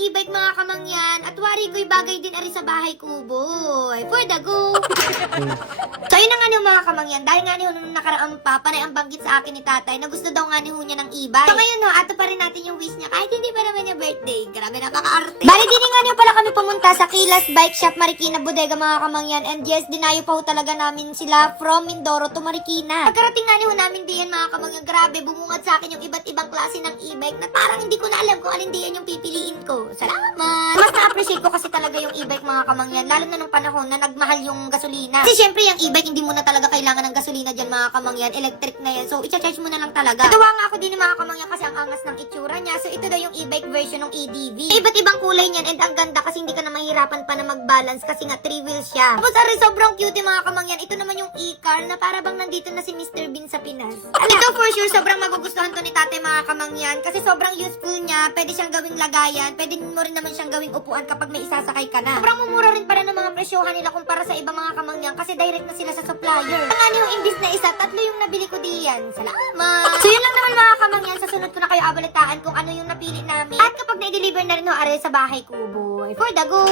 e-bike mga kamangyan. At wari ko'y bagay din ari sa bahay ko, boy. For the go! So yun na nga niyo mga kamangyan. Dahil nga niyo nung nakaraan pa, panay ang banggit sa akin ni tatay na gusto daw nga niyo niya ng e-bike. So ngayon no, ato pa rin natin yung wish niya kahit hindi pa naman niya birthday. Grabe napaka-arte. Bali din nga niyo pala kami pumunta sa Kilas Bike Shop Marikina Bodega mga kamangyan. And yes, dinayo pa ho talaga namin sila from Mindoro to Marikina. Pagkarating nga niyo namin diyan mga kamangyan, grabe bumungad sa akin yung iba't ibang klase ng e-bike na parang hindi ko na alam kung alin diyan yung pipiliin ko. Salamat! Mas na-appreciate ko kasi talaga yung e-bike mga kamangyan, lalo na nung panahon na nagmahal yung gasolina. Kasi syempre yung e-bike hindi mo na talaga kailangan ng gasolina dyan mga kamangyan, electric na yan. So i-charge mo na lang talaga. Nagawa nga ako din mga kamangyan kasi ang angas ng itsura niya. So ito daw yung e-bike version ng EDV. Iba't ibang kulay niyan and ang ganda kasi hindi ka na mahirapan pa na mag-balance kasi nga 3 wheels siya. Tapos ari sobrang cute mga kamangyan. Ito naman yung e-car na para bang nandito na si Mr. Bean sa Pinas. Ito for sure sobrang magugustuhan to ni tate mga kamangyan kasi sobrang useful niya. Pwede siyang gawing lagayan. Pwede mo rin naman siyang gawing upuan kapag may isasakay ka na. Sobrang mumura rin pala ng mga presyohan nila kumpara sa ibang mga kamangyan kasi direct na sila sa supplier. Ang ano yung imbis na isa, 3 yung nabili ko diyan. Salamat! So yun lang naman mga kamangyan. Sa sunod ko na kayo abalitaan kung ano yung napili namin. At kapag na-deliver na rin ho, are sa bahay ko, boy. For the go!